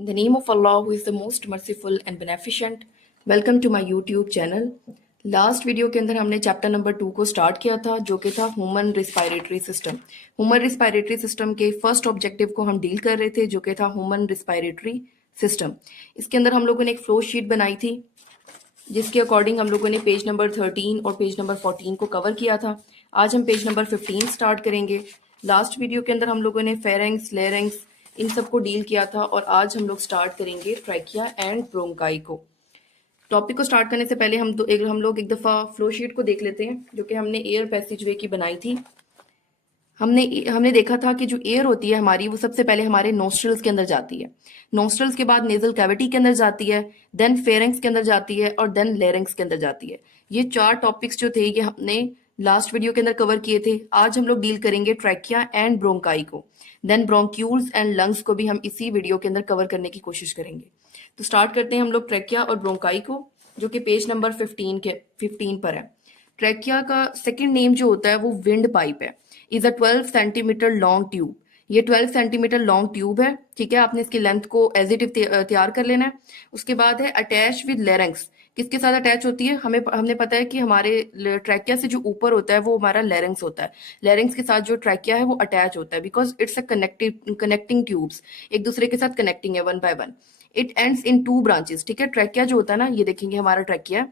In the name of Allah, who is the most merciful and beneficent, welcome to my YouTube channel. Last video के अंदर हमने chapter number 2 को start किया था, जो कि था human respiratory system. Human respiratory system के फर्स्ट ऑब्जेक्टिव को हम डील कर रहे थे, जो कि था ह्यूमन रिस्पायरेटरी सिस्टम। इसके अंदर हम लोगों ने एक फ्लो शीट बनाई थी, जिसके अकॉर्डिंग हम लोगों ने पेज नंबर 13 और पेज नंबर 14 को कवर किया था। आज हम पेज नंबर 15 स्टार्ट करेंगे। लास्ट वीडियो के अंदर हम लोगों ने फेरेंक्स, लेरेंक्स इन सबको डील किया था, और आज हम लोग स्टार्ट करेंगे ट्रैकिया एंड ब्रोंकाई को। टॉपिक को स्टार्ट करने से पहले हम लोग एक दफ़ा फ्लो शीट को देख लेते हैं, जो कि हमने एयर पैसेज वे की बनाई थी। हमने देखा था कि जो एयर होती है हमारी, वो सबसे पहले हमारे नोस्ट्रल्स के अंदर जाती है। नोस्ट्रल्स के बाद नेजल कैविटी के अंदर जाती है, देन फेरेंक्स के अंदर जाती है, और देन लेरेंक्स के अंदर जाती है। ये 4 टॉपिक्स जो थे ये हमने लास्ट वीडियो के अंदर कवर किए थे। आज हम लोग डील करेंगे ट्रैकिया एंड ब्रोंकाई को। देन ब्रोंक्यूल्स एंड लंग्स को भी हम इसी वीडियो के अंदर कवर करने की कोशिश करेंगे। तो स्टार्ट करते हैं हम लोग ट्रैकिया और ब्रोंकाई को, जो कि पेज नंबर 15 पर है। ट्रैकिया का सेकेंड नेम जो होता है वो विंड पाइप है। Is a 12 centimetre long tube. ये 12 सेंटीमीटर लॉन्ग ट्यूब है, ठीक है। आपने इसकी लेंथ को एज इट इज तैयार कर लेना है। उसके बाद है अटैच विद लेरेंक्स। किसके साथ अटैच होती है? हमने पता है कि हमारे ट्रैकिया से जो ऊपर होता है वो हमारा लेरेंक्स होता है। लेरेंक्स के साथ जो ट्रैकिया है वो अटैच होता है, because it's a connecting tubes, एक दूसरे के साथ कनेक्टिंग है one by one. It ends in 2 branches, ठीक है। ट्रैकिया जो होता है ना, ये देखेंगे हमारा ट्रैकिया,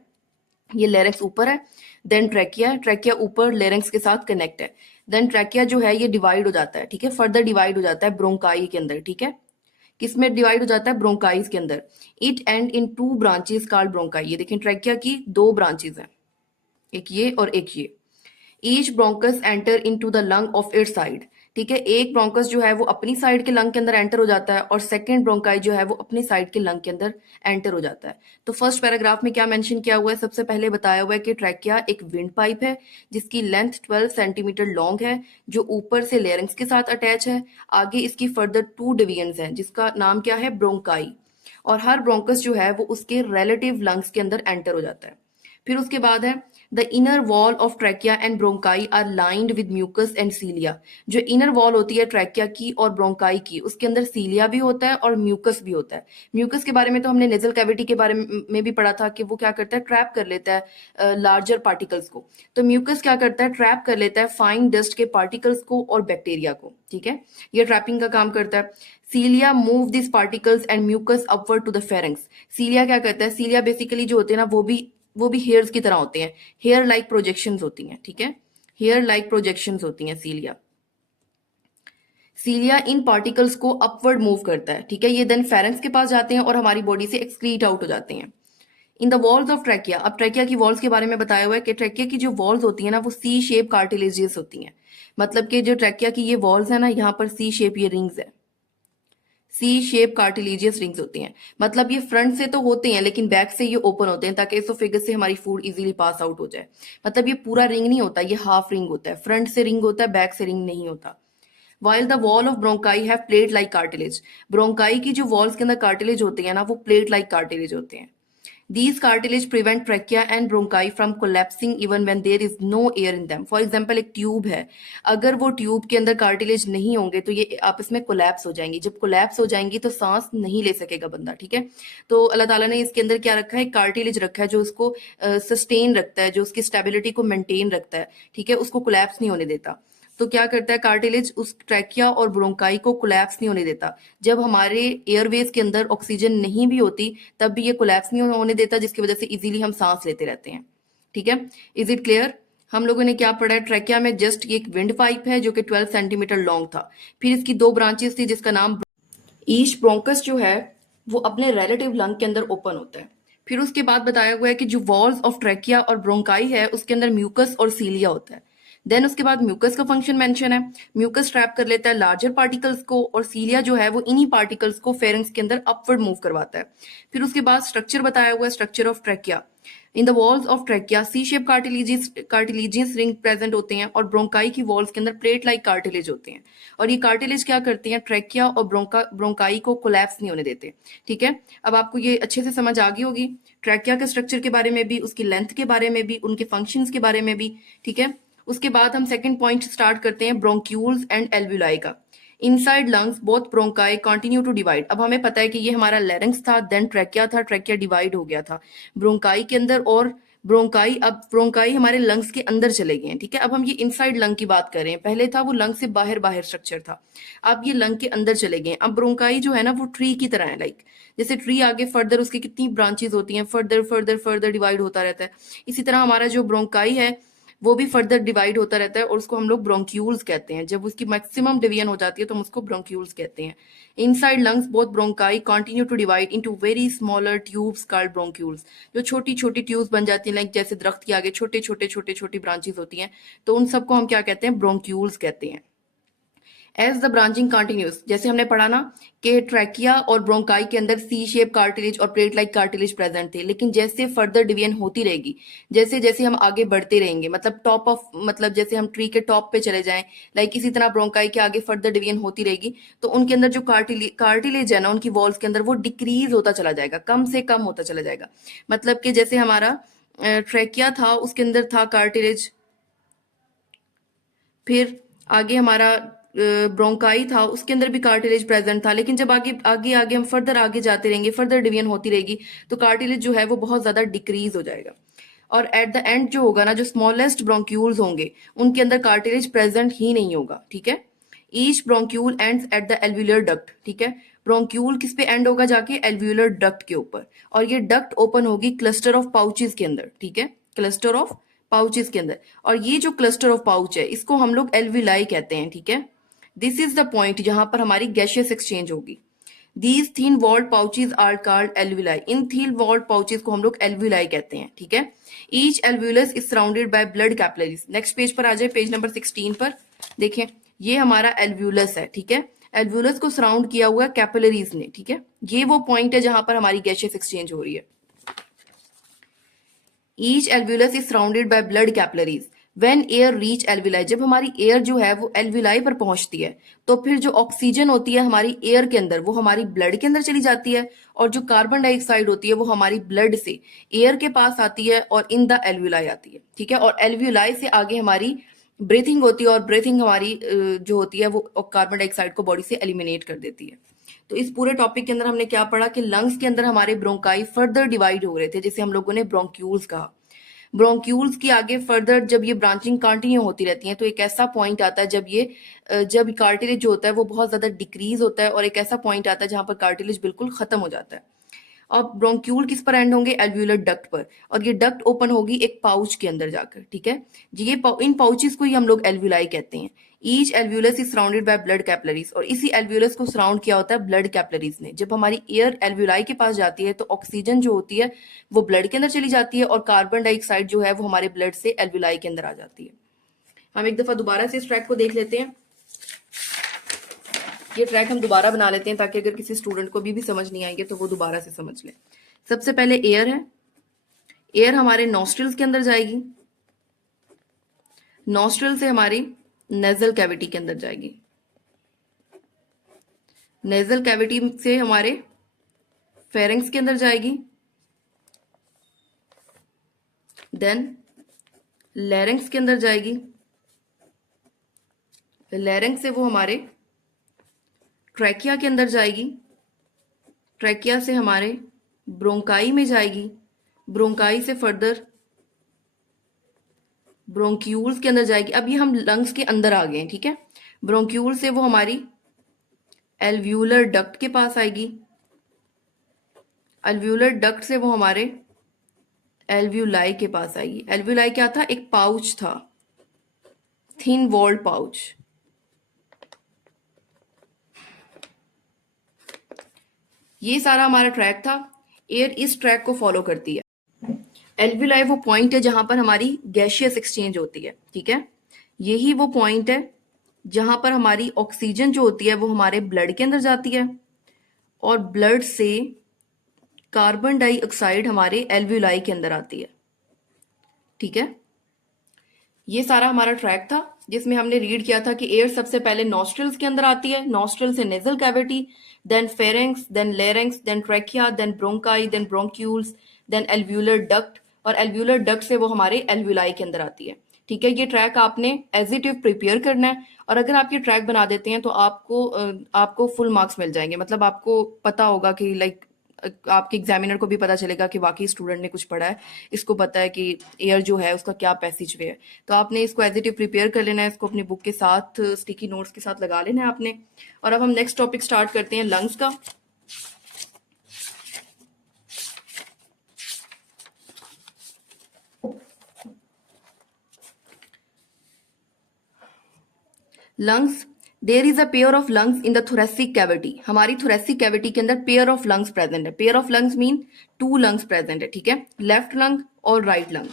ये लेरेंक्स ऊपर है, देन ट्रैकिया है, ट्रैकिया ऊपर लेरेंक्स के साथ कनेक्ट है। देन ट्रैकिया जो है ये डिवाइड हो जाता है, ठीक है, फर्दर डिवाइड हो जाता है ब्रोंकाई के अंदर, ठीक है। किसमें डिवाइड हो जाता है? ब्रोंकाइज के अंदर। It and in 2 branches called bronchi. ये देखें ट्रैकिया की 2 ब्रांचेस हैं, एक ये और एक ये। Each bronchus enter into the lung of its side, ठीक है। एक ब्रोंकस जो है वो अपनी साइड के लंग के अंदर एंटर हो जाता है, और सेकंड ब्रोंकाई जो है वो अपनी साइड के लंग के अंदर एंटर हो जाता है। तो फर्स्ट पैराग्राफ में क्या मेंशन किया हुआ है? सबसे पहले बताया हुआ है कि ट्रैकिया एक विंड पाइप है, जिसकी लेंथ 12 सेंटीमीटर लॉन्ग है, जो ऊपर से लेरिंग्स के साथ अटैच है। आगे इसकी फर्दर 2 डिवीजन है, जिसका नाम क्या है? ब्रोंकाई। और हर ब्रोंकस जो है वो उसके रिलेटिव लंग्स के अंदर एंटर हो जाता है। फिर उसके बाद है the inner wall of trachea and bronchi are lined with mucus and cilia. जो इनर वॉल होती है ट्रैकिया की और ब्रोंकाई की, उसके अंदर सीलिया भी होता है और म्यूकस भी होता है। म्यूकस के बारे में तो हमने नेजल कैविटी के बारे में भी पढ़ा था कि वो क्या करता है? ट्रैप कर लेता है लार्जर पार्टिकल्स को। तो म्यूकस क्या करता है? ट्रैप कर लेता है फाइन डस्ट के पार्टिकल्स को और बैक्टीरिया को, ठीक है। ये ट्रैपिंग का काम करता है। Cilia move this particles and mucus upward to the pharynx. Cilia क्या करता है? सीलिया बेसिकली जो होते हैं ना, वो भी हेयर्स की तरह होते हैं, हेयर लाइक प्रोजेक्शंस होती हैं, ठीक है। हेयर लाइक प्रोजेक्शंस होती हैं सीलिया। सीलिया इन पार्टिकल्स को अपवर्ड मूव करता है, ठीक है। ये देन फेरेंक्स के पास जाते हैं और हमारी बॉडी से एक्सक्रीट आउट हो जाते हैं। इन द वॉल्स ऑफ ट्रैकिया। अब ट्रैकिया की वॉल्स के बारे में बताया हुआ है कि ट्रैकिया की जो वॉल्स होती है ना, वो सी शेप कार्टिलेजियस होती हैं। मतलब कि जो ट्रैकिया की ये वॉल्स है ना, यहाँ पर सी शेप ये रिंग्स है, सी शेप कार्टिलेजियस रिंग्स होती हैं। मतलब ये फ्रंट से तो होते हैं, लेकिन बैक से ये ओपन होते हैं, ताकि एसोफेगस से हमारी फूड इजीली पास आउट हो जाए। मतलब ये पूरा रिंग नहीं होता, ये हाफ रिंग होता है। फ्रंट से रिंग होता है, बैक से रिंग नहीं होता। While the wall of bronchi have plate like cartilage. Bronchi की जो वॉल्स के अंदर कार्टिलेज होते हैं ना, वो प्लेट लाइक कार्टिलेज होते हैं। These cartilage prevent trachea and bronchi from collapsing even when there is no air in them. For example, एक ट्यूब है, अगर वो ट्यूब के अंदर कार्टिलेज नहीं होंगे तो ये आपस में कोलैप्स हो जाएंगी। जब कोलैप्स हो जाएंगी तो सांस नहीं ले सकेगा बंदा, ठीक है। तो अल्लाह ताला ने इसके अंदर क्या रखा है? कार्टिलेज रखा है, जो उसको सस्टेन रखता है, जो उसकी स्टेबिलिटी को मेंटेन रखता है, ठीक है, उसको कोलैप्स नहीं होने देता। तो क्या करता है कार्टिलेज? उस ट्रैकिया और ब्रोंकाई को कोलैप्स नहीं होने देता। जब हमारे एयरवेज के अंदर ऑक्सीजन नहीं भी होती, तब भी ये कोलैप्स नहीं होने देता, जिसकी वजह से इजीली हम सांस लेते रहते हैं, ठीक है। Is it clear? हम लोगों ने क्या पढ़ा है? ट्रैकिया में जस्ट एक विंड पाइप है, जो कि 12 सेंटीमीटर लॉन्ग था। फिर इसकी 2 ब्रांचेस थी, जिसका नाम ईच ब्रोंकस जो है वो अपने रिलेटिव लंग के अंदर ओपन होता है। फिर उसके बाद बताया हुआ है कि जो वॉल्स ऑफ ट्रैकिया और ब्रोंकाई है, उसके अंदर म्यूकस और सीलिया होता है। देन उसके बाद म्यूकस का फंक्शन मेंशन है। म्यूकस ट्रैप कर लेता है लार्जर पार्टिकल्स को, और सीलिया जो है वो इन्हीं पार्टिकल्स को फेरेंक्स के अंदर अपवर्ड मूव करवाता है। फिर उसके बाद स्ट्रक्चर बताया हुआ है, structure of trachea. In the walls of trachea C shape cartilaginous ring present होते हैं, और ब्रोंकाई की वॉल्स के अंदर प्लेट लाइक कार्टिलेज होते हैं। और ये कार्टिलेज क्या करते हैं? ट्रैकिया और ब्रोंकाई को कोलैप्स नहीं होने देते, ठीक है। अब आपको ये अच्छे से समझ आ गई होगी ट्रैकिया के स्ट्रक्चर के बारे में भी, उसकी लेंथ के बारे में भी, उनके फंक्शंस के बारे में भी, ठीक है। उसके बाद हम सेकंड पॉइंट स्टार्ट करते हैं ब्रोंक्यूल्स एंड एल्वुलाई का। Inside lungs both bronchi continue to divide. अब हमें पता है कि ये हमारा लैरिंक्स था, देन ट्रैकिया था, ट्रैकिया डिवाइड हो गया था ब्रोंकाई के अंदर, और ब्रोंकाई, अब ब्रोंकाई हमारे लंग्स के अंदर चले गए हैं। ठीक है, अब हम ये इनसाइड लंग की बात कर रहे हैं, पहले था वो लंग से बाहर बाहर स्ट्रक्चर था, अब ये लंग के अंदर चले गए हैं। अब ब्रोंकाई जो है ना वो ट्री की तरह है, लाइक जैसे ट्री आगे फर्दर उसकी कितनी ब्रांचेस होती हैं, फर्दर फर्दर फर्दर डिवाइड होता रहता है, इसी तरह हमारा जो ब्रोंकाई है वो भी फर्दर डिवाइड होता रहता है, और उसको हम लोग ब्रोंक्यूल्स कहते हैं। जब उसकी मैक्सिमम डिवीजन हो जाती है तो हम उसको ब्रोंक्यूल्स कहते हैं। Inside lungs both bronchi continue to divide into very smaller tubes called bronchioles. जो छोटी छोटी ट्यूब्स बन जाती हैं, लाइक जैसे दरख्त के आगे छोटे छोटे छोटे छोटी ब्रांचेस होती हैं, तो उन सबको हम क्या कहते हैं, ब्रोंक्यूल्स कहते हैं। एज द ब्रांचिंग कंटिन्यूस, जैसे हमने पढ़ा ना कि ट्रैकिया और ब्रोंकाई के अंदर सी शेप कार्टिलेज और प्लेट लाइक कार्टिलेज प्रेजेंट थे, लेकिन जैसे फर्दर डिवीजन होती रहेगी, जैसे जैसे हम आगे बढ़ते रहेंगे, मतलब टॉप ऑफ, मतलब जैसे हम ट्री के टॉप पे चले जाएं, लाइक इसी तरह ब्रोंकाई के आगे फर्दर डिवीजन होती रहेगी, तो उनके अंदर जो कार्टिलेज है ना उनकी वॉल्स के अंदर, वो डिक्रीज होता चला जाएगा, कम से कम होता चला जाएगा। मतलब कि जैसे हमारा ट्रैकिया था उसके अंदर था कार्टिलेज, फिर आगे हमारा ब्रोंकाई था उसके अंदर भी कार्टिलेज प्रेजेंट था, लेकिन जब आगे आगे आगे हम फर्दर आगे जाते रहेंगे, फर्दर डिवीजन होती रहेगी, तो कार्टिलेज जो है वो बहुत ज्यादा डिक्रीज हो जाएगा। और एट द एंड जो होगा ना, जो स्मॉलेस्ट ब्रोंक्यूल्स होंगे उनके अंदर कार्टिलेज प्रेजेंट ही नहीं होगा। ठीक है, each bronchiole ends at the alveolar duct. ठीक है, ब्रोंक्यूल किस पे एंड होगा, जाके एल्व्यूलर डक्ट के ऊपर, और ये डक्ट ओपन होगी क्लस्टर ऑफ पाउचेस के अंदर। ठीक है, क्लस्टर ऑफ पाउचेस के अंदर, और ये जो क्लस्टर ऑफ पाउच है इसको हम लोग एल्विलाई कहते हैं। ठीक है, दिस इज द पॉइंट जहां पर हमारी गैशियस एक्सचेंज होगी। These thin walled pouches are called alveoli. इन थीन वॉल्ड पाउचेज को हम लोग एल्विलाई कहते हैं। ठीक है, each alveolus is surrounded by blood capillaries. Next page पर आ जाए, पेज नंबर 16 पर देखें, ये हमारा एल्व्यूलस है। ठीक है, एल्व्यूलस को सराउंड किया हुआ है कैपिलरीज ने। ठीक है, ये वो पॉइंट है जहां पर हमारी गैशियस एक्सचेंज हो रही है। Each alveolus is surrounded by blood capillaries when air reach alveoli. जब हमारी एयर जो है वो एल्विलाई पर पहुंचती है, तो फिर जो ऑक्सीजन होती है हमारी एयर के अंदर वो हमारी ब्लड के अंदर चली जाती है, और जो कार्बन डाइऑक्साइड होती है वो हमारी ब्लड से एयर के पास आती है और इन द एल्व्यूलाई आती है। ठीक है, और एल्व्यूलाई से आगे हमारी ब्रीथिंग होती है, और ब्रीथिंग हमारी जो होती है वो कार्बन डाइऑक्साइड को बॉडी से एलिमिनेट कर देती है। तो इस पूरे टॉपिक के अंदर हमने क्या पढ़ा कि लंग्स के अंदर हमारे ब्रोंकाई फर्दर डिवाइड हो रहे थे, जिसे हम लोगों ने ब्रोंक्यूल्स कहा। ब्रोंक्यूल्स की आगे फर्दर जब ये ब्रांचिंग कंटिन्यू होती रहती है, तो एक ऐसा पॉइंट आता है जब कार्टिलेज जो होता है वो बहुत ज्यादा डिक्रीज होता है, और एक ऐसा पॉइंट आता है जहां पर कार्टिलेज बिल्कुल खत्म हो जाता है। अब ब्रोंक्यूल किस पर एंड होंगे, एल्व्यूलर डक्ट पर, और ये डक्ट ओपन होगी एक पाउच के अंदर जाकर। ठीक है जी, इन पाउचेस को ही हम लोग एल्व्यूलाई कहते हैं। Each alveolus is surrounded by blood capillaries, और इसी एल्व्यूलस को सराउंड किया होता है ब्लड कैपिलरीज ने। जब हमारी एयर एल्व्यूलाई के पास जाती है तो ऑक्सीजन जो होती है वो ब्लड के अंदर चली जाती है, और कार्बन डाइऑक्साइड जो है वो हमारे ब्लड से एल्व्यूलाई के अंदर आ जाती है। हम एक दफा दोबारा से इस ट्रैक को देख लेते हैं। ये ट्रैक हम दोबारा बना लेते हैं ताकि अगर किसी स्टूडेंट को भी समझ नहीं आएंगे तो वो दोबारा से समझ ले। सबसे पहले एयर है, एयर हमारे नॉस्ट्रिल्स के अंदर जाएगी, नॉस्ट्रिल से हमारी नेजल कैविटी के अंदर जाएगी, नेजल कैविटी से हमारे फेरेंक्स के अंदर जाएगी, देन लैरिंक्स के अंदर जाएगी, लैरिंक्स से वो हमारे ट्रैकिया के अंदर जाएगी, ट्रैकिया से हमारे ब्रोंकाई में जाएगी, ब्रोंकाई से फर्दर ब्रोंक्यूल्स के अंदर जाएगी। अब ये हम लंग्स के अंदर आ गए हैं। ठीक है, ब्रोंक्यूल से वो हमारी एल्व्यूलर डक्ट के पास आएगी, एल्व्यूलर डक्ट से वो हमारे एल्व्यूलाई के पास आएगी। एल्व्यूलाई क्या था, एक पाउच था, थिन वॉल्ड पाउच। ये सारा हमारा ट्रैक था, एयर इस ट्रैक को फॉलो करती है। एल्व्यूलाई वो पॉइंट है जहां पर हमारी गैशियस एक्सचेंज होती है। ठीक है, यही वो पॉइंट है जहां पर हमारी ऑक्सीजन जो होती है वो हमारे ब्लड के अंदर जाती है, और ब्लड से कार्बन डाइऑक्साइड हमारे एल्व्यूलाई के अंदर आती है। ठीक है, ये सारा हमारा ट्रैक था जिसमें हमने रीड किया था कि एयर सबसे पहले नॉस्ट्रिल्स के अंदर आती है, नॉस्ट्रिल से nasal cavity, then pharynx, then larynx, then trachea, then bronchi, then bronchioles, then alveolar duct, और एल्व्यूलर डक्ट से वो हमारे एल्व्यूलाई के अंदर आती है। ठीक है, ये ट्रैक आपने एज इट इज प्रिपेयर करना है, और अगर आप ये ट्रैक बना देते हैं तो आपको फुल मार्क्स मिल जाएंगे। मतलब आपको पता होगा कि लाइक आपके एग्जामिनर को भी पता चलेगा कि वाकई स्टूडेंट ने कुछ पढ़ा है, इसको पता है कि एयर जो है उसका क्या पैसेज वे है। तो आपने इसको एज इट इज प्रिपेयर कर लेना है, इसको अपनी बुक के साथ स्टिकी नोट्स के साथ लगा लेना है आपने। और अब हम नेक्स्ट टॉपिक स्टार्ट करते हैं लंग्स का। Lungs, there is a pair of lungs in the thoracic cavity. हमारी थोरेसिक कैविटी के अंदर पेयर ऑफ लंग्स प्रेजेंट है। Pair of lungs mean two lungs present है, ठीक है, लेफ्ट लंग और right lung.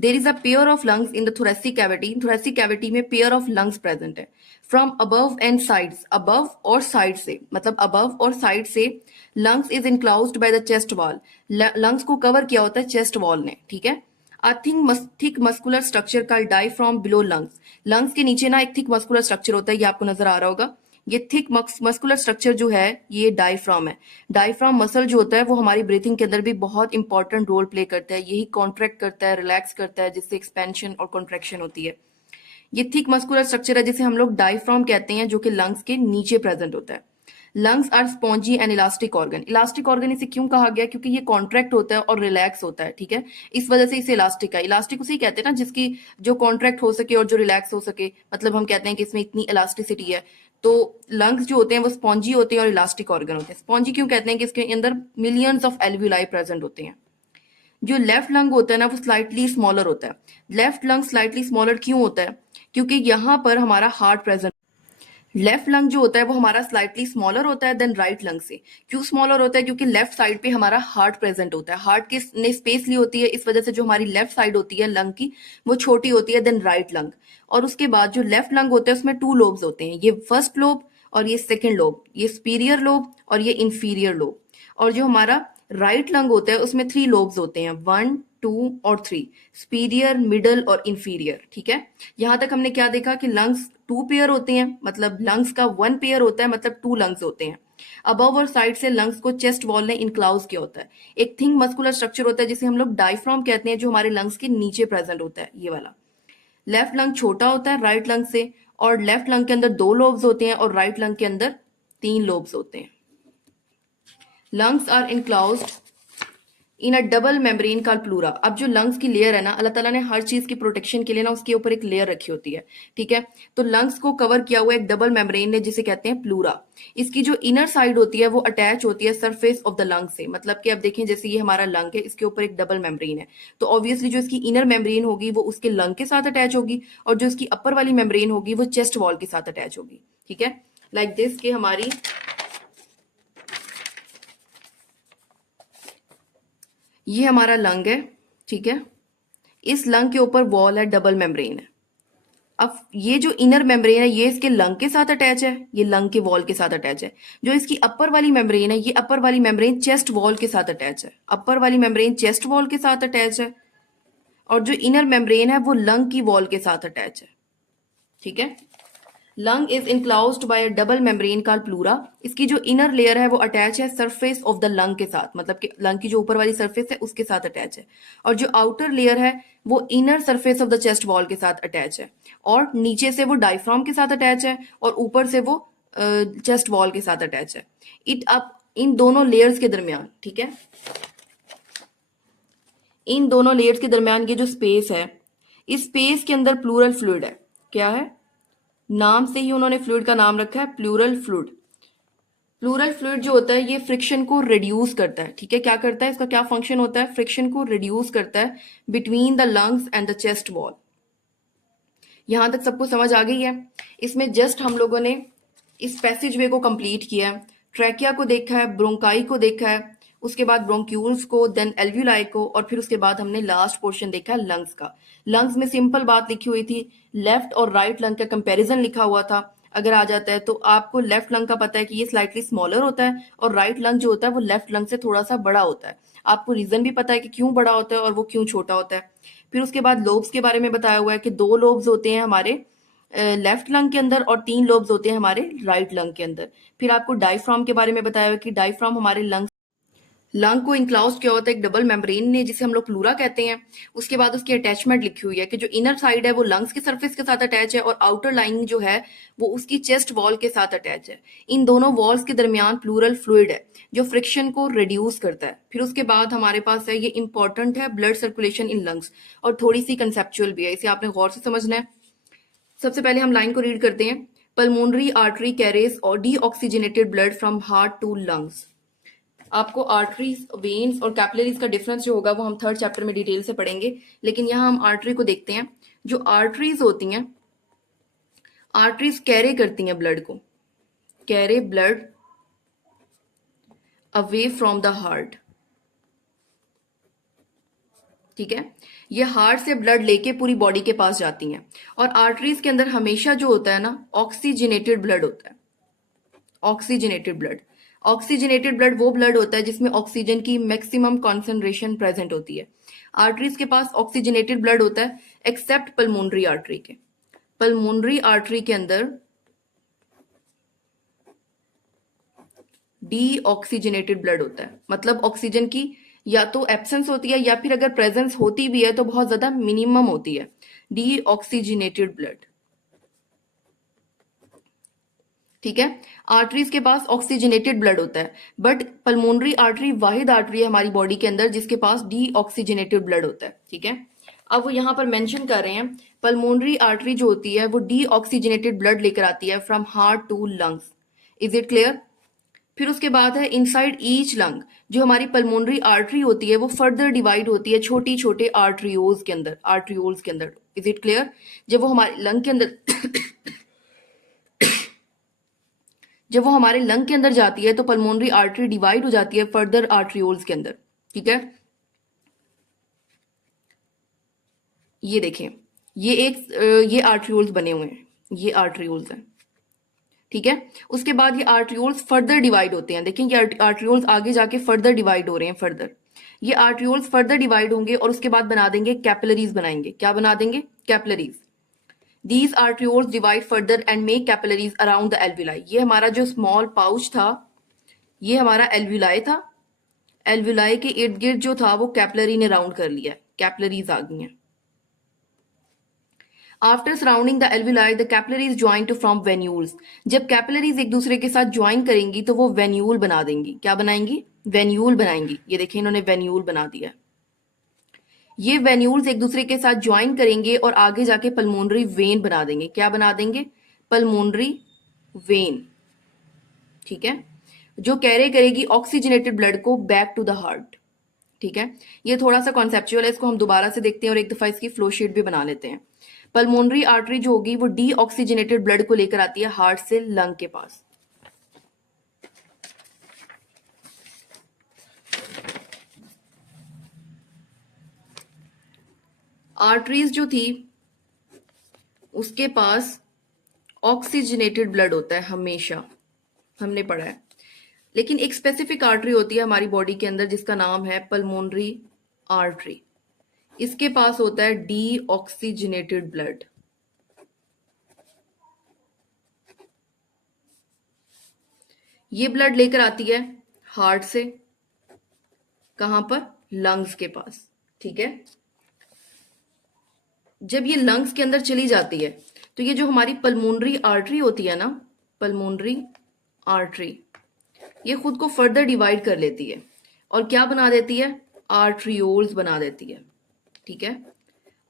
There is a pair of lungs in the thoracic cavity. Thoracic cavity में pair of lungs present है। From above and sides, above और side से, मतलब above और साइड से lungs is enclosed by the chest wall. Lungs को cover किया होता है चेस्ट वॉल ने, ठीक है। A thick muscular structure called diaphragm below lungs. Lungs के नीचे ना एक थिक मस्कुलर स्ट्रक्चर होता है, ये आपको नजर आ रहा होगा। ये थिक मस्कुलर स्ट्रक्चर जो है ये डायफ्राम है। डायफ्राम मसल जो होता है वो हमारी ब्रीथिंग के अंदर भी बहुत इंपॉर्टेंट रोल प्ले करता है। यही कॉन्ट्रैक्ट करता है, रिलैक्स करता है, जिससे एक्सपेंशन और कॉन्ट्रैक्शन होती है। ये थिक मस्कुलर स्ट्रक्चर है जिसे हम लोग डायफ्राम कहते हैं, जो कि लंग्स के नीचे प्रेजेंट होता है। Lungs are spongy and elastic organ. Elastic organ इसे क्यों कहा गया? क्योंकि ये कॉन्ट्रैक्ट होता है और रिलैक्स होता है, ठीक है, इस वजह से इसे इलास्टिक है। इलास्टिक उसे ही कहते हैं ना जिसकी जो कॉन्ट्रैक्ट हो सके और जो रिलैक्स हो सके, मतलब हम कहते हैं कि इसमें इतनी इलास्टिसिटी है। तो लंग्स जो होते हैं वो स्पॉन्जी होते हैं और इलास्टिक ऑर्गन होते हैं। स्पॉन्जी क्यों कहते हैं? कि इसके अंदर मिलियंस ऑफ एल्व्यूलाई प्रेजेंट होते हैं। जो लेफ्ट लंग होता है ना वो स्लाइटली स्मॉलर होता है। लेफ्ट लंग स्लाइटली स्मॉलर क्यों होता है? क्योंकि यहाँ पर हमारा हार्ट प्रेजेंट। लेफ्ट लंग जो होता है वो हमारा स्लाइटली स्मॉलर होता है देन राइट लंग से। क्यों स्मॉलर होता है? क्योंकि लेफ्ट साइड पे हमारा हार्ट प्रेजेंट होता है। हार्ट के ने स्पेस ली होती है, इस वजह से जो हमारी लेफ्ट साइड होती है लंग की वो छोटी होती है देन राइट लंग। और उसके बाद जो लेफ्ट लंग होता है उसमें टू लोब्स होते हैं, ये फर्स्ट लोब और ये सेकेंड लोब, ये सुपीरियर लोब और ये इंफीरियर लोब। और जो हमारा राइट लंग होता है उसमें थ्री लोब्स होते हैं, 1, 2 और 3, सुपीरियर, मिडल और इंफीरियर, ठीक है। यहां तक हमने क्या देखा कि लंग्स टू पेयर होते हैं, मतलब लंग्स का वन पेयर होता है, मतलब टू लंग्स होते हैं। अबव और साइड से लंग्स को चेस्ट वॉल ने इनक्लाउज किया होता है। एक थिंक मस्कुलर स्ट्रक्चर होता है जिसे हम लोग डायफ्राम कहते हैं, जो हमारे लंग्स के नीचे प्रेजेंट होता है, ये वाला। लेफ्ट लंग छोटा होता है राइट लंग से, और लेफ्ट लंग के अंदर दो लोब्स होते हैं और राइट लंग के अंदर तीन लोब्स होते हैं। Lungs are enclosed in a double membrane का प्लूरा। अब जो लंग्स की लेयर है ना, अल्लाह ताला ने हर चीज की प्रोटेक्शन के लिए ना उसके ऊपर एक लेयर रखी होती है, ठीक है। तो लंग्स को कवर किया हुआ एक डबल मेम्ब्रेन है जिसे कहते हैं प्लूरा। इसकी जो इनर साइड होती है वो अटैच होती है सरफेस ऑफ द लंग से। मतलब कि अब देखें जैसे ये हमारा लंग है, इसके ऊपर एक डबल मेम्ब्रेन है, तो ऑब्वियसली जो इसकी इनर मेम्ब्रेन होगी वो उसके लंग के साथ अटैच होगी, और जो इसकी अपर वाली मेम्ब्रेन होगी वो चेस्ट वॉल के साथ अटैच होगी, ठीक है। लाइक दिस कि हमारी ये हमारा लंग है, ठीक है। इस लंग के ऊपर वॉल है, डबल मेम्ब्रेन है। अब ये जो इनर मेम्ब्रेन है ये इसके लंग के साथ अटैच है, ये लंग के वॉल के साथ अटैच है। जो इसकी अपर वाली मेम्ब्रेन है, ये अपर वाली मेम्ब्रेन चेस्ट वॉल के साथ अटैच है। अपर वाली मेम्ब्रेन चेस्ट वॉल के साथ अटैच है, और जो इनर मेम्ब्रेन है वो लंग की वॉल के साथ अटैच है, ठीक है। Lung is enclosed bye a double membrane called pleura. इसकी जो इनर लेयर है वो अटैच है सरफेस ऑफ द लंग के साथ, मतलब कि लंग की जो ऊपर वाली सरफेस है उसके साथ अटैच है। और जो आउटर लेयर है वो inner surface of the chest wall के साथ अटैच है, और नीचे से वो डायफ्राम के साथ अटैच है, और ऊपर से वो चेस्ट वॉल के साथ अटैच है। इट अप इन दोनों लेयर्स के दरमियान, ठीक है, इन दोनों लेयर्स के दरमियान ये जो स्पेस है, इस स्पेस के अंदर प्लूरल फ्लूइड है। क्या है? नाम से ही उन्होंने फ्लूइड का नाम रखा है प्लूरल फ्लूइड। प्लूरल फ्लूइड जो होता है ये फ्रिक्शन को रिड्यूस करता है, ठीक है। क्या करता है? इसका क्या फंक्शन होता है? फ्रिक्शन को रिड्यूस करता है between the lungs and the chest wall. यहां तक सबको समझ आ गई है? इसमें जस्ट हम लोगों ने इस पैसेज वे को कंप्लीट किया है। ट्रैकिया को देखा है, ब्रोंकाई को देखा है, उसके बाद ब्रोंक्यूल्स को, देन एल्व्यूलाई को, और फिर उसके बाद हमने लास्ट पोर्शन देखा है लंग्स का। लंग्स में सिंपल बात लिखी हुई थी, लेफ्ट और राइट लंग का कंपैरिजन लिखा हुआ था। अगर आ जाता है तो आपको लेफ्ट लंग का पता है कि ये स्लाइटली स्मॉलर होता है, और राइट लंग जो होता है वो लेफ्ट लंग से थोड़ा सा बड़ा होता है। आपको रीजन भी पता है कि क्यों बड़ा होता है और वो क्यों छोटा होता है। फिर उसके बाद लोब्स के बारे में बताया हुआ है कि दो लोब्स होते हैं हमारे लेफ्ट लंग के अंदर और तीन लोब्स होते हैं हमारे राइट लंग के अंदर। फिर आपको डायफ्राम के बारे में बताया हुआ है कि डायफ्राम हमारे लंग लंग को इनक्लोज किया होता है एक डबल मेम्ब्रेन ने जिसे हम लोग प्लूरा कहते हैं। उसके बाद उसकी अटैचमेंट लिखी हुई है कि जो इनर साइड है वो लंग्स के सरफेस के साथ अटैच है और आउटर लाइनिंग जो है वो उसकी चेस्ट वॉल के साथ अटैच है। इन दोनों वॉल्स के दरमियान प्लूरल फ्लूइड है जो फ्रिक्शन को रिड्यूस करता है। फिर उसके बाद हमारे पास है, ये इंपॉर्टेंट है, ब्लड सर्कुलेशन इन लंग्स, और थोड़ी सी कंसेप्चुअल भी है, इसे आपने गौर से समझना है। सबसे पहले हम लाइन को रीड करते हैं। पल्मोनरी आर्टरी कैरीज और deoxygenated blood from heart to lungs. आपको आर्टरीज, वेन्स और कैपिलरीज का डिफरेंस जो होगा वो हम थर्ड चैप्टर में डिटेल से पढ़ेंगे, लेकिन यहाँ हम आर्टरी को देखते हैं। जो आर्टरीज होती हैं, आर्टरीज कैरे करती हैं ब्लड को, carry blood away from the heart. ठीक है, ये हार्ट से ब्लड लेके पूरी बॉडी के पास जाती हैं। और आर्टरीज के अंदर हमेशा जो होता है ना, ऑक्सीजनेटेड ब्लड होता है। ऑक्सीजनेटेड ब्लड, ऑक्सीजनेटेड ब्लड वो ब्लड होता है जिसमें ऑक्सीजन की मैक्सिमम कॉन्सेंट्रेशन प्रेजेंट होती है। आर्टरीज के पास ऑक्सीजनेटेड ब्लड होता है एक्सेप्ट पल्मोनरी आर्टरी के। पल्मोनरी आर्टरी के अंदर डीऑक्सीजनेटेड ब्लड होता है, मतलब ऑक्सीजन की या तो एब्सेंस होती है या फिर अगर प्रेजेंस होती भी है तो बहुत ज्यादा मिनिमम होती है। डीऑक्सीजनेटेड ब्लड, ठीक है। आर्टरीज के पास ऑक्सीजनेटेड ब्लड होता है, but pulmonary artery Wahid artery है हमारी बॉडी के अंदर जिसके पास डीऑक्सीजनेटेड ब्लड होता है। ठीक है, अब वो यहाँ पर मेंशन कर रहे हैं पल्मोनरी आर्टरी जो होती है वो डीऑक्सीजनेटेड ब्लड लेकर आती है from heart to lungs. Is it clear? फिर उसके बाद है इनसाइड ईच लंग, जो हमारी पल्मोनरी आर्टरी होती है वो फर्दर डिवाइड होती है छोटी छोटे आर्टरियोल्स के अंदर, आर्टरियोल्स के अंदर। Is it clear? जब वो हमारे लंग के अंदर जब वो हमारे लंग के अंदर जाती है तो पल्मोनरी आर्टरी डिवाइड हो जाती है फर्दर आर्टरियोल्स के अंदर। ठीक है, ये देखें, ये आर्टरियोल्स बने हुए हैं, ये आर्टरियोल्स हैं। ठीक है, उसके बाद ये आर्टरियोल्स फर्दर डिवाइड होते हैं। देखें, ये आर्टरियोल्स आगे जाके फर्दर डिवाइड हो रहे हैं। फर्दर ये आर्टरियोल्स फर्दर डिवाइड होंगे और उसके बाद बना देंगे कैपिलरीज, बनाएंगे। क्या बना देंगे? Capillaries. These arterioles divide further and make capillaries around the alveoli। ये हमारा जो स्मॉल पाउच था, ये हमारा एल्व्यूलाई था। एल्व्यूलाई के इर्द गिर्द जो था वो कैपिलरी ने राउंड कर लिया, कैपिलरीज आ गई हैं। After surrounding the alveoli the capillaries join to form venules. जब कैपिलरीज एक दूसरे के साथ ज्वाइन करेंगी तो वो वेन्यूल बना देंगी। क्या बनाएंगी? वेन्यूल बनाएंगी। ये देखें, इन्होंने वेन्यूल बना दिया। ये वेन्यूल्स एक दूसरे के साथ ज्वाइन करेंगे और आगे जाके पल्मोनरी वेन बना देंगे। क्या बना देंगे? Pulmonary vein. ठीक है, जो कैरी करेगी ऑक्सीजनेटेड ब्लड को बैक टू द हार्ट। ठीक है, ये थोड़ा सा कॉन्सेप्चुअल है, इसको हम दोबारा से देखते हैं और एक दफा इसकी फ्लो शीट भी बना लेते हैं। पल्मोनरी आर्टरी जो होगी वो डीऑक्सीजनेटेड ब्लड को लेकर आती है हार्ट से लंग के पास। आर्टरीज जो थी उसके पास ऑक्सीजनेटेड ब्लड होता है हमेशा, हमने पढ़ा है। लेकिन एक स्पेसिफिक आर्टरी होती है हमारी बॉडी के अंदर जिसका नाम है पल्मोनरी आर्टरी। इसके पास होता है डीऑक्सीजनेटेड ब्लड। ये ब्लड लेकर आती है हार्ट से, कहां पर? लंग्स के पास। ठीक है, जब ये लंग्स के अंदर चली जाती है तो ये जो हमारी पल्मोनरी आर्टरी होती है ना, पल्मोनरी आर्टरी, ये खुद को फर्दर डिवाइड कर लेती है और क्या बना देती है? आर्टरियोल्स बना देती है। ठीक है,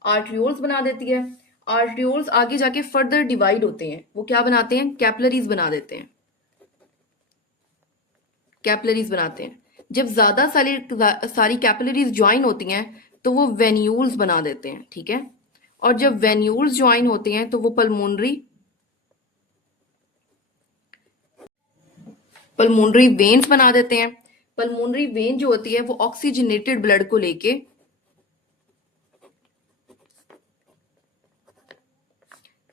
आर्टरियोल्स बना देती है। आर्टरियोल्स आगे जाके फर्दर डिवाइड होते हैं, वो क्या बनाते हैं? कैपिलरीज बना देते हैं। कैपिलरीज बनाते हैं। जब ज्यादा सारी कैपिलरीज ज्वाइन होती हैं तो वो वेन्यूल्स बना देते हैं। ठीक है, और जब वेन्यूल्स ज्वाइन होते हैं तो वो पल्मोनरी वेन्स बना देते हैं। पल्मोनरी वेन जो होती है वो ऑक्सीजनेटेड ब्लड को लेके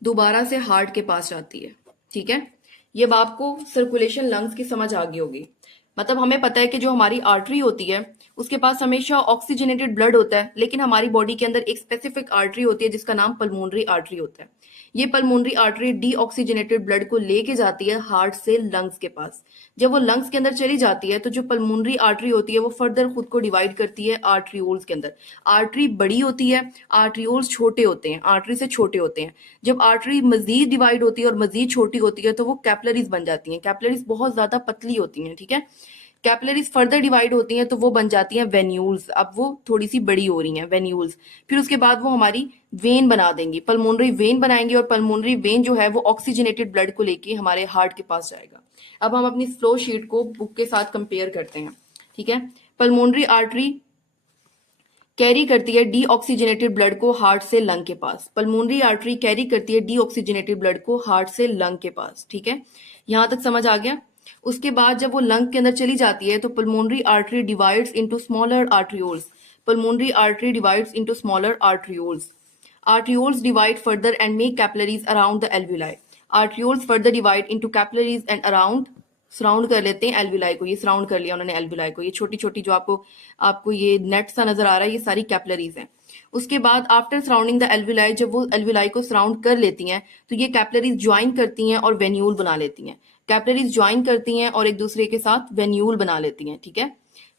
दोबारा से हार्ट के पास जाती है। ठीक है, ये अब आपको सर्कुलेशन लंग्स की समझ आ गई होगी। मतलब हमें पता है कि जो हमारी आर्टरी होती है उसके पास हमेशा ऑक्सीजनेटेड ब्लड होता है, लेकिन हमारी बॉडी के अंदर एक स्पेसिफिक आर्टरी होती है जिसका नाम पल्मोनरी आर्टरी होता है। ये पल्मोनरी आर्टरी डीऑक्सीजनेटेड ब्लड को लेके जाती है हार्ट से लंग्स के पास। जब वो लंग्स के अंदर चली जाती है तो जो पल्मोनरी आर्टरी होती है वो फर्दर खुद को डिवाइड करती है आर्ट्रियोल्स के अंदर। आर्टरी बड़ी होती है, आर्ट्रियोल्स छोटे होते हैं, आर्टरी से छोटे होते हैं। जब आर्टरी मजीद डिवाइड होती है और मजीद छोटी होती है तो वो कैपिलरीज बन जाती हैं। कैपिलरीज बहुत ज्यादा पतली होती हैं, ठीक है। कैपिलरीज फर्दर डिवाइड होती हैं तो वो बन जाती हैं वेन्यूल्स। अब वो थोड़ी सी बड़ी हो रही हैं, वेन्यूल्स। फिर उसके बाद वो हमारी वेन बना देंगी, पल्मोनरी वेन बनाएंगे, और पल्मोनरी वेन जो है वो ऑक्सीजनेटेड ब्लड को लेके हमारे हार्ट के पास जाएगा। अब हम अपनी फ्लो शीट को बुक के साथ कंपेयर करते हैं, ठीक है। पल्मोनरी आर्टरी कैरी करती है डीऑक्सीजनेटेड ब्लड को हार्ट से लंग के पास। पल्मोनरी आर्टरी कैरी करती है डीऑक्सीजनेटेड ब्लड को हार्ट से लंग के पास, ठीक है। यहां तक समझ आ गया। उसके बाद जब वो लंग के अंदर चली जाती है तो pulmonary artery divides into smaller arterioles. Pulmonary artery divides into smaller arterioles. Arterioles divide further and make capillaries around the alveoli. Arterioles further divide into capillaries and around, surround कर लेते हैं एल्विलाई को। ये सराउंड कर लिया उन्होंने alveoli को। ये छोटी छोटी जो आपको आपको ये नेट सा नजर आ रहा है, ये सारी कैपिलरीज हैं। उसके बाद आफ्टर सराउंडिंग द एल्विलाई, जब वो एल्विलाई को सराउंड कर लेती हैं तो ये कैपिलरीज ज्वाइन करती हैं और वेन्यूल बना लेती हैं। कैपिलरीज ज्वाइन करती हैं और एक दूसरे के साथ वेन्यूल बना लेती हैं, ठीक है।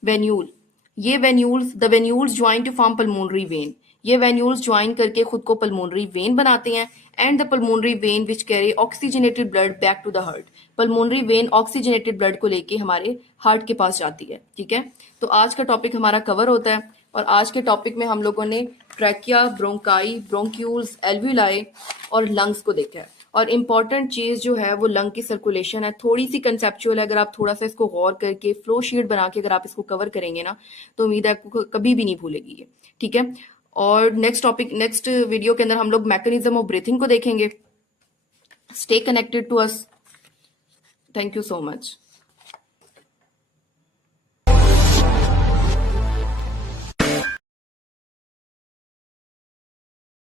वेन्यूल, ये venules, the venules join to form pulmonary vein. ये वेन्यूल्स ज्वाइन करके खुद को पल्मोनरी वेन बनाते हैं। And the pulmonary vein which carry oxygenated blood back to the heart. Pulmonary vein oxygenated blood को लेके हमारे हार्ट के पास जाती है, ठीक है। तो आज का टॉपिक हमारा कवर होता है, और आज के टॉपिक में हम लोगों ने ट्रैकिया, ब्रोंकाई, ब्रोंक्यूल्स, एल्विलाई और लंग्स को देखा है। और इम्पॉर्टेंट चीज जो है वो लंग की सर्कुलेशन है। थोड़ी सी कंसेप्चुअल है, अगर आप थोड़ा सा इसको गौर करके फ्लो शीट बना के अगर आप इसको कवर करेंगे ना तो उम्मीद है आपको कभी भी नहीं भूलेगी ये, ठीक है। और नेक्स्ट टॉपिक, नेक्स्ट वीडियो के अंदर हम लोग मैकेनिज्म ऑफ ब्रीथिंग को देखेंगे। Stay connected to us. Thank you so much.